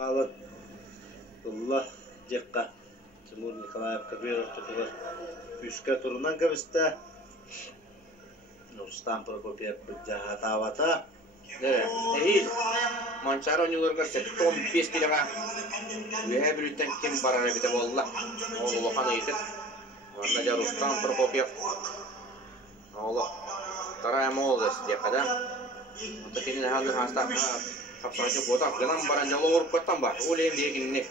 балын Улла жекка Тимур Николаев Кабиров тұтығыр үске тұрынан кәбісті Рустам Прокопьев бұджаға тавата Эй, манчар ойнуларға 15 килоға үйе бүріттен кем барары біті болла. Оғылы қан ейтір. Варна жа Рустам Прокопьев. Оғылы тарайым олды степада. Онда кенен әғалды хаста қапсаншы бота ғынан баран жалы орып көттен бар. Ол ең дегеніне.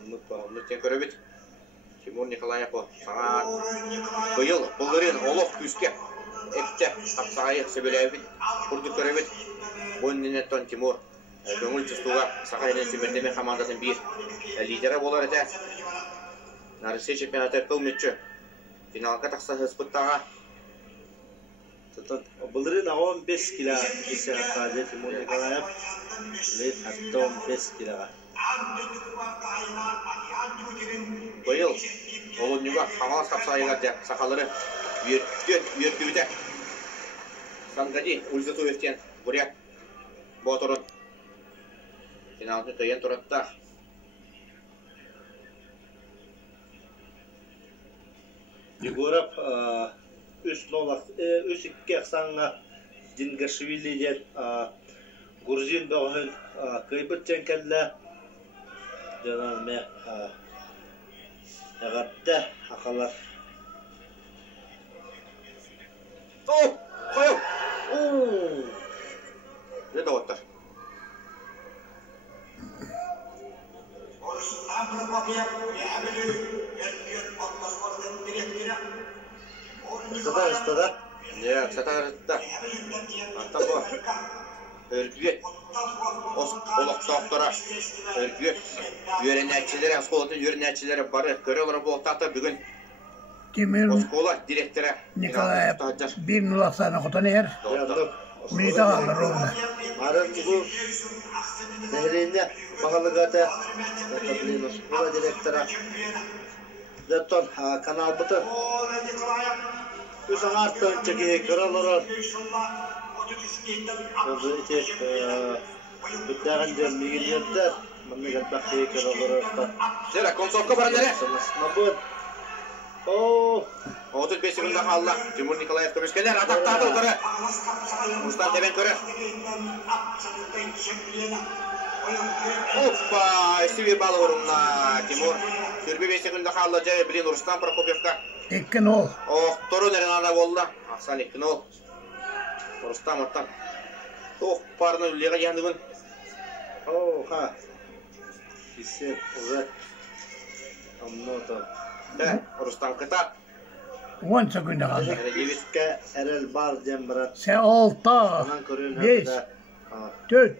Онлыттен көрі біт. Тимур Николаев сағат бұйыл бұлырын олық күске. Эпте қапсағайы сөбеләйбіт, құрды көребіт. Бұнненеттен Тимур көңіл тұстуға сақайдың сөмірдеме командасын бір лидері болар әті. Нарысей чемпионаты қылметші. Финалға тақса ғызбыттаға. Бұлырын 15 кило кесе қады Тимур Николаев. Лет 15 килоға. Бұйыл олыннюға қамалас қапсағайға сақалары Үйіртті Сангadi ұлзы туверттен бұряк бұтырын. Финалды тойен тұратта. Егоров үс икке қсаңға Дингашвилиден Грузин бағын көйбіттен кәлі. Жанан мәк әғатты ақалар. Қойып! Не дауаттар? Сатарыстада? Не, сатарыстада. Аттан бұл. Өргüе. Олықтақтара. Өргüе. Үйеренәтшілері, асқолатын үйеренәтшілері бары. Көрі олары болықтақтар бүгін. Оскола директора Николаев bir nulasana kutan yer. Milita alır onu. Arın bu Nehri'nde bağlıgata Oskola direktora Zaten kanal bıtır. Üsan arttığın çekiye kırılır. Bütleğin gelmeyi yerler. Memleket bakıya kırılır. Zira konsolka baran nere? Mabut. 35 sekunda kaldı. Timur Nikolaev kömüşkeler atakta yukarı. Ruslan Tepen körü. Hoppa! Üstü bir balı vurumla Timur. 25 sekunda kaldı. Bilin Ruslan Prokopyev'ka. 2-0. Oh, torun erenada oldu. Aslan 2-0. Ruslan ortam. Oh, parını ülüğe yandı gün. Oh, ha. Hisset, uzak. Anladım. Rustam kıta. 10 sekunda kaldı. Üstte Erel Bar Cemberat. Sen 6, 5, 4.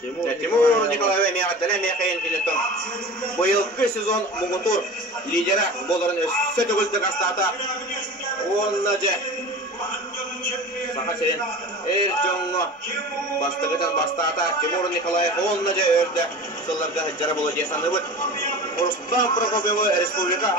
Timur Nikolaev meğaddele meğeyin kinetten. Bu yılki sezon Mugutur lideri bolların össe tügüzdük astata. Onlaca. Sağa senin Erjon'u bastıgıdan bastata Timur Nikolaev onlaca ördü. Sıllarda hıccara bulacağı sandığı. Rustam Prokopyev'i Respublika